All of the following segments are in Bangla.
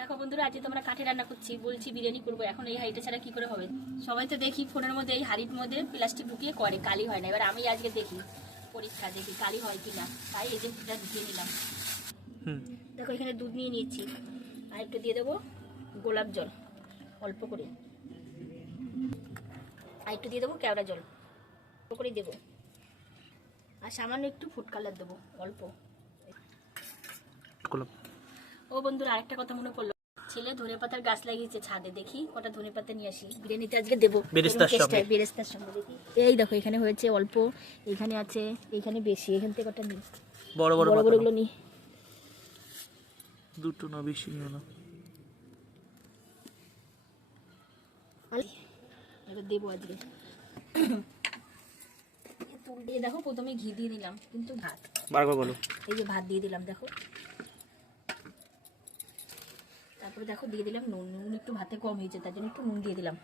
দেখো বন্ধুরা, আজকে তোমরা কাঠে রান্না করছি, বলছি বিরিয়ানি করবো। এখন এই হাঁড়িটা ছাড়া কি করে হবে? সবাই তো দেখি ফোনের মধ্যে এই হাঁড়ির মধ্যে প্লাস্টিক ঢুকিয়ে করে, কালি হয় না। এবার আমি আজকে দেখি, পরীক্ষা দেখি কালি হয় কিনা। তাই এই যে ঢুকিয়ে নিলাম। দেখো এখানে দুধ নিয়ে নিয়েছি, আর একটু দিয়ে দেবো গোলাপ জল অল্প করে, আর একটু দিয়ে দেবো কেওড়া জল অল্প করে দেবো, আর সামান্য একটু ফুড কালার দেবো অল্প। ও বন্ধুরা, আরেকটা কথা মনে পড়লো, ছেলে ধনেপাতার গাছ লাগিয়েছে ছাদে, দেখি কটা ধনেপাতা নিয়ে আসি, বিরিয়ানিতে আজকে দেবো বেরেস্তার সঙ্গে। দেখি এই দেখো এখানে হয়েছে অল্প, এখানে আছে, এখানে বেশি, এখান থেকে কটা নিই, বড় বড় গুলো নিই, দুটো না বেশি নিও না। এবার দেবো আজকে। দেখো প্রথমে ঘি দিয়ে দিলাম, কিন্তু ভাত বারবার বলো, এই যে ভাত দিয়ে দিলাম দেখো। তারপরে দেখো দিয়ে দিলাম নুন, নুন একটু ভাতে কম হয়েছে তার জন্য একটু নুন দিয়ে দিলাম।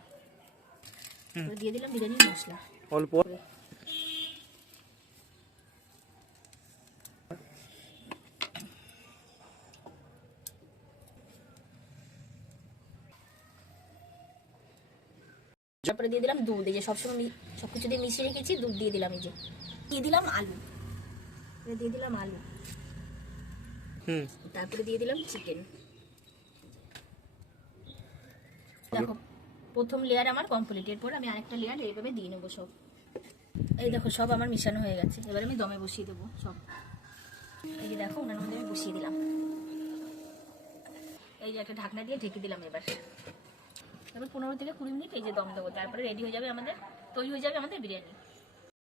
তারপরে দিয়ে দিলাম বিরিয়ানির মশলা অল্প। তারপরে দিয়ে দিলাম দুধ, এই যে সবসময় সবকিছু দিয়ে মিশিয়ে রেখেছি, দুধ দিয়ে দিলাম। এই যে দিয়ে দিলাম আলু, দিয়ে দিলাম আলু, তারপরে দিয়ে দিলাম চিকেন। দেখো প্রথম লেয়ার আমার কমপ্লিট, এরপর আমি আরেকটা লেয়ার এইভাবে দিয়ে নেবো সব। এই দেখো সব আমার মিশানো হয়ে গেছে, এবার আমি দমে বসিয়ে দেবো সব। এই যে দেখো ওনার মধ্যে আমি বসিয়ে দিলাম, এই যে একটা ঢাকনা দিয়ে ঢেকে দিলাম। এবার 15 থেকে 20 মিনিট এই যে দম দেবো, তারপরে রেডি হয়ে যাবে আমাদের, তৈরি হয়ে যাবে আমাদের বিরিয়ানি।